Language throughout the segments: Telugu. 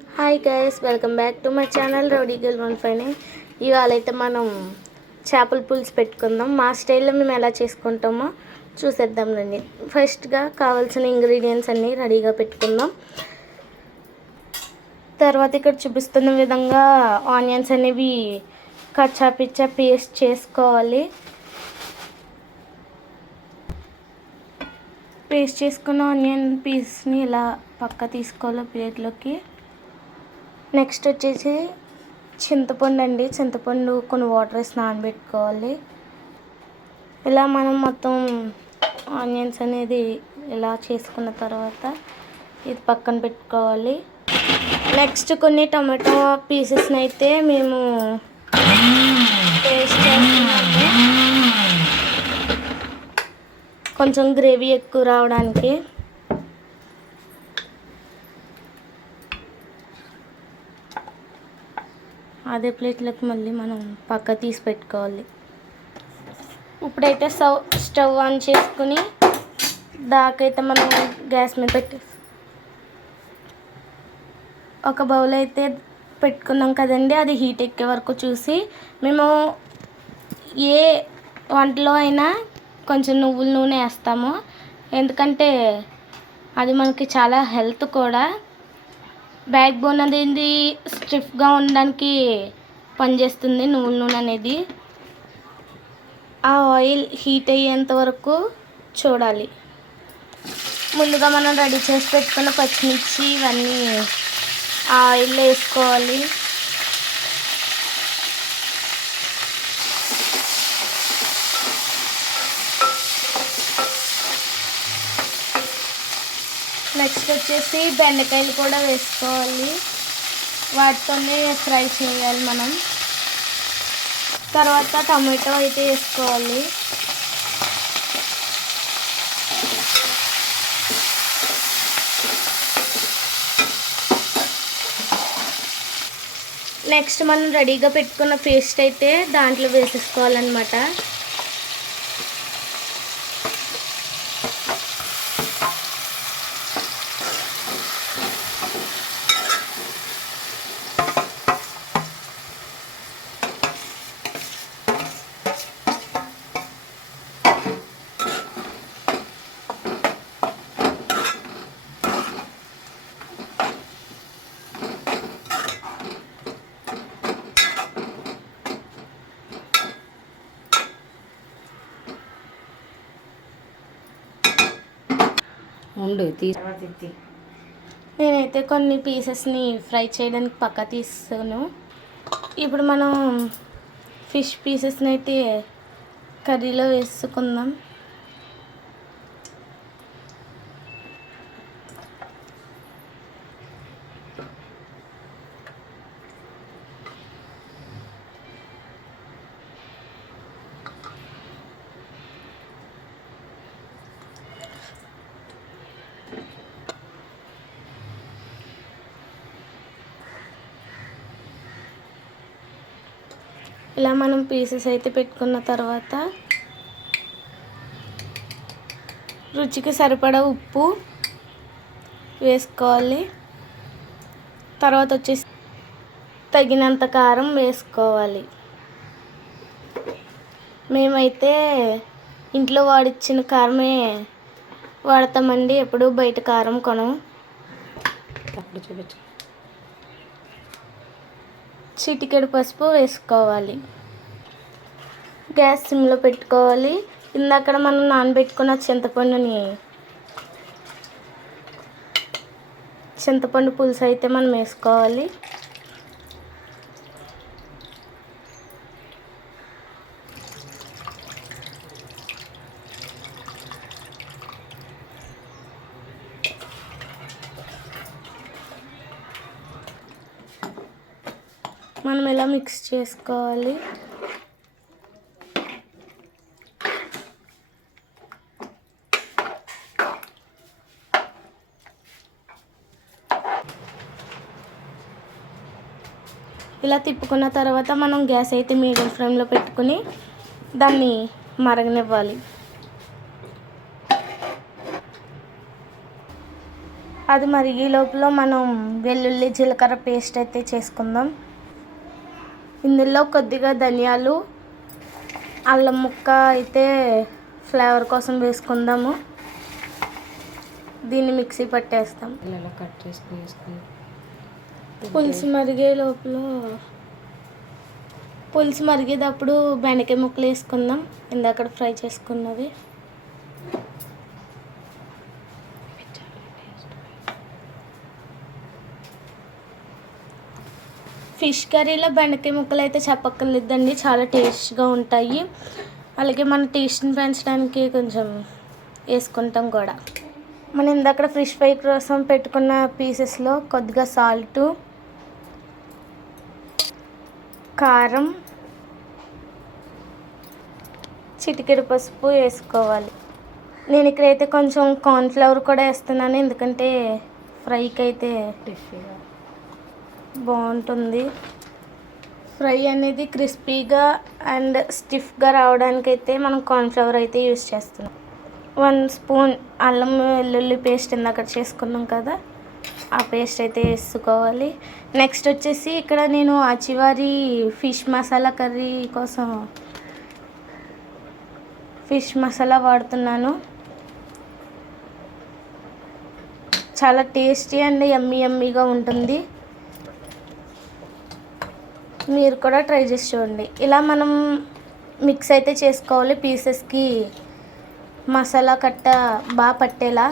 Hi guys, welcome back to my channel rowdy girl 159. ఇవాళ అయితే మనం చేపల పులుసు పెట్టుకుందాం. మా స్టైల్లో మేము ఎలా చేసుకుంటామో చూసేద్దాం రండి. ఫస్ట్గా కావాల్సిన ఇంగ్రీడియంట్స్ అన్నీ రెడీగా పెట్టుకుందాం. తర్వాత ఇక్కడ చూపిస్తున్న విధంగా ఆనియన్స్ అనేవి కచ్చా పిచ్చా పేస్ట్ చేసుకోవాలి. పేస్ట్ చేసుకున్న ఆనియన్ పీస్ని ఇలా పక్క తీసుకోవాలి ప్లేట్లోకి. నెక్స్ట్ వచ్చేసి చింతపండు అండి. చింతపండు కొన్ని వాటర్ వేసి నానబెట్టుకోవాలి. ఇలా మనం మొత్తం ఆనియన్స్ అనేది ఇలా చేసుకున్న తర్వాత ఇది పక్కన పెట్టుకోవాలి. నెక్స్ట్ కొన్ని టమాటో పీసెస్ని అయితే మేము పేస్ట్ చేస్తున్నాము, కొంచెం గ్రేవీ ఎక్కువ రావడానికి. అదే ప్లేట్లోకి మళ్ళీ మనం పక్క తీసి పెట్టుకోవాలి. ఇప్పుడైతే స్టవ్ ఆన్ చేసుకుని దాకైతే మనం గ్యాస్ మీద పెట్టి ఒక బౌల్ అయితే పెట్టుకున్నాం కదండి, అది హీట్ ఎక్కే వరకు చూసి మేము ఏ వంటలో అయినా కొంచెం నువ్వుల నూనె వేస్తాము. ఎందుకంటే అది మనకి చాలా హెల్త్ కూడా. బ్యాక్ బోన్ అనేది స్టిఫ్గా ఉండడానికి పనిచేస్తుంది నువ్వుల నూనె అనేది. ఆ ఆయిల్ హీట్ అయ్యేంత వరకు చూడాలి. ముందుగా మనం రెడీ చేసి పెట్టుకున్న పచ్చిమిర్చి ఇవన్నీ ఆ ఆయిల్లో వేసుకోవాలి. నెక్స్ట్ వచ్చేసి బెండకాయలు కూడా వేసుకోవాలి. వాటితోనే ఫ్రై చేయాలి మనం. తర్వాత టమాటో అయితే వేసుకోవాలి. నెక్స్ట్ మనం రెడీగా పెట్టుకున్న పేస్ట్ అయితే దాంట్లో వేసేసుకోవాలన్నమాట. నేనైతే కొన్ని పీసెస్ని ఫ్రై చేయడానికి పక్క తీసాను. ఇప్పుడు మనం ఫిష్ పీసెస్ని అయితే కర్రీలో వేసుకుందాం. ఇలా మనం పీసెస్ అయితే పెట్టుకున్న తర్వాత రుచికి సరిపడా ఉప్పు వేసుకోవాలి. తర్వాత వచ్చేసి తగినంత కారం వేసుకోవాలి. మేమైతే ఇంట్లో వాడిచ్చిన కారమే వాడతామండి, ఎప్పుడు బయట కారం కొనం. చిటికెడు పసుపు వేసుకోవాలి. గ్యాస్ సిమ్లో పెట్టుకోవాలి. ఇందాక మనం నానబెట్టుకున్న చింతపండు పులుసు అయితే మనం వేసుకోవాలి. మనం ఇలా మిక్స్ చేసుకోవాలి. ఇలా తిప్పుకున్న తర్వాత మనం గ్యాస్ అయితే మీడియం ఫ్లేమ్లో పెట్టుకుని దాన్ని మరగనివ్వాలి. అది మరిగే లోపల మనం వెల్లుల్లి జీలకర్ర పేస్ట్ అయితే చేసుకుందాం. ఇందులో కొద్దిగా ధనియాలు, అల్లం ముక్క అయితే ఫ్లేవర్ కోసం వేసుకుందాము. దీన్ని మిక్సీ పట్టేస్తాం. ఇలా కట్ చేసుకుని పులుసు మరిగే లోపల పులుసు మరిగేటప్పుడు బెండకాయ ముక్కలు వేసుకుందాం, ఇందాక ఫ్రై చేసుకున్నవి. ఫిష్ కర్రీలో బెండకాయ ముక్కలు అయితే చెప్పక్కర్లేదండి, చాలా టేస్ట్గా ఉంటాయి. అలాగే మన టేస్ట్ని పెంచడానికి కొంచెం వేసుకుంటాం కూడా. మనం ఇందాక ఫిష్ ఫ్రై కోసం పెట్టుకున్న పీసెస్లో కొద్దిగా సాల్టు, కారం, చిటికెడు పసుపు వేసుకోవాలి. నేను ఇక్కడైతే కొంచెం కార్న్ఫ్లవర్ కూడా వేస్తున్నాను, ఎందుకంటే ఫ్రైకి అయితే బాగుంటుంది. ఫ్రై అనేది క్రిస్పీగా అండ్ స్టిఫ్గా రావడానికైతే మనం కార్న్ఫ్లవర్ అయితే యూస్ చేస్తున్నాం. 1 స్పూన్ అల్లం వెల్లుల్లి పేస్ట్ ఇందాక చేసుకున్నాం కదా, ఆ పేస్ట్ అయితే వేసుకోవాలి. నెక్స్ట్ వచ్చేసి ఇక్కడ నేను ఆచివారి ఫిష్ మసాలా కర్రీ కోసం ఫిష్ మసాలా వాడుతున్నాను. చాలా టేస్టీ అండ్ యమ్మీగా ఉంటుంది. మీరు కూడా ట్రై చేసి చూడండి. ఇలా మనం మిక్స్ అయితే చేసుకోవాలి, పీసెస్కి మసాలా కట్ట బాగా పట్టేలా.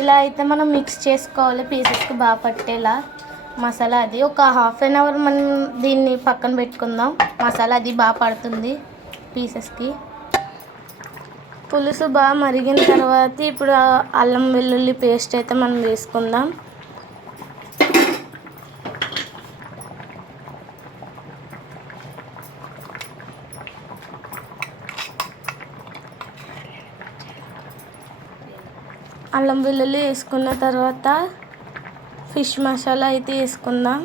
ఇలా అయితే మనం మిక్స్ చేసుకోవాలి, పీసెస్కి బాగా పట్టేలా మసాలా. అది ఒక ½ an hour మనం దీన్ని పక్కన పెట్టుకుందాం, మసాలా అది బాగా పడుతుంది పీసెస్కి. పులుసు బాగా మరిగిన తర్వాత ఇప్పుడు అల్లం వెల్లుల్లి పేస్ట్ అయితే మనం వేసుకుందాం. అల్లం వెల్లుల్లి వేసుకున్న తర్వాత ఫిష్ మసాలా అయితే వేసుకుందాం.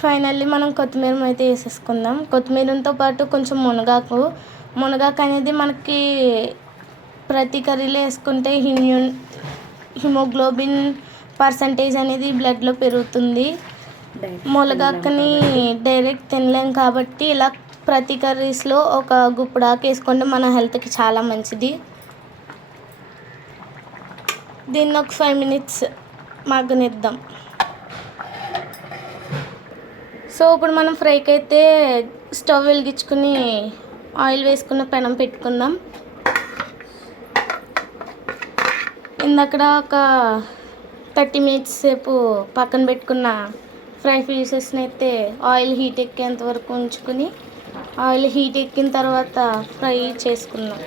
ఫైనల్లీ మనం కొత్తిమీర అయితే వేసేసుకుందాం. కొత్తిమీరతో పాటు కొంచెం మునగాకు అనేది మనకి ప్రతి కర్రీలో వేసుకుంటే హిమోగ్లోబిన్ పర్సంటేజ్ అనేది బ్లడ్లో పెరుగుతుంది. మునగాకుని డైరెక్ట్ తినలేం కాబట్టి ఇలా ప్రతి కర్రీస్లో ఒక గుప్పుడాకు వేసుకుంటే మన హెల్త్కి చాలా మంచిది. దీన్ని ఒక 5 minutes మగ్గనిద్దాం. సో ఇప్పుడు మనం ఫ్రైకి అయితే స్టవ్ వెలిగించుకుని ఆయిల్ వేసుకున్న పెనం పెట్టుకుందాం. ఇందక్కడ ఒక 30 minutes సేపు పక్కన పెట్టుకున్న ఫ్రై పీసెస్ని అయితే ఆయిల్ హీట్ ఎక్కేంత వరకు ఉంచుకుని, ఆయిల్ హీట్ ఎక్కిన తర్వాత ఫ్రై చేసుకుందాం.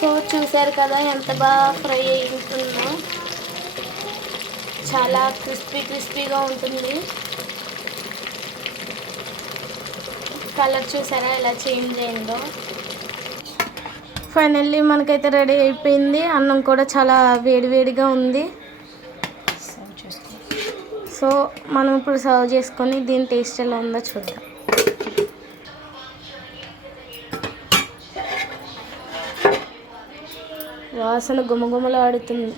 సో చూసారు కదా ఎంత బాగా ఫ్రై అవుతుందో, చాలా క్రిస్పీగా ఉంటుంది. కలర్ చూసారా ఎలా చేంజ్ అయిందో. ఫైనల్లీ మనకైతే రెడీ అయిపోయింది. అన్నం కూడా చాలా వేడిగా ఉంది. సో మనం ఇప్పుడు సర్వ్ చేసుకొని దీని టేస్ట్ ఎలా ఉందో చూద్దాం. వాసన గుమగుమలాడుతుంది.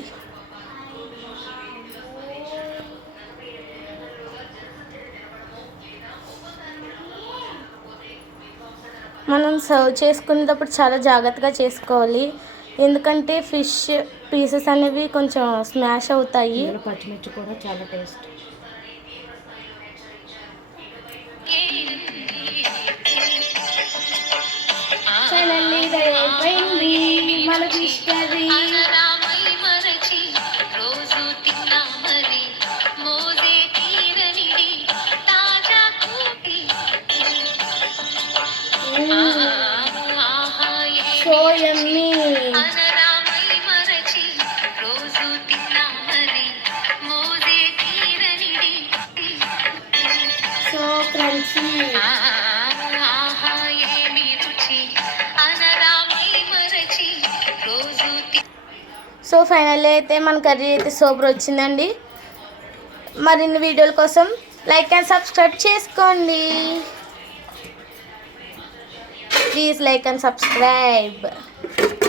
మనం సర్వ్ చేసుకునేటప్పుడు చాలా జాగ్రత్తగా చేసుకోవాలి, ఎందుకంటే ఫిష్ పీసెస్ అనేవి కొంచెం స్మాష్ అవుతాయి. పచ్చిమిర్చి కూడా చాలా టేస్ట్. ఫైనల్లీ రెడీ అయిపోయింది మన ఫిష్ కర్రీ. సో ఫైనల్లీ అయితే మన కర్రీ అయితే సూపర్ వచ్చిందండి. మరిన్ని వీడియోల కోసం లైక్ అండ్ సబ్స్క్రైబ్ చేసుకోండి. Please like and subscribe.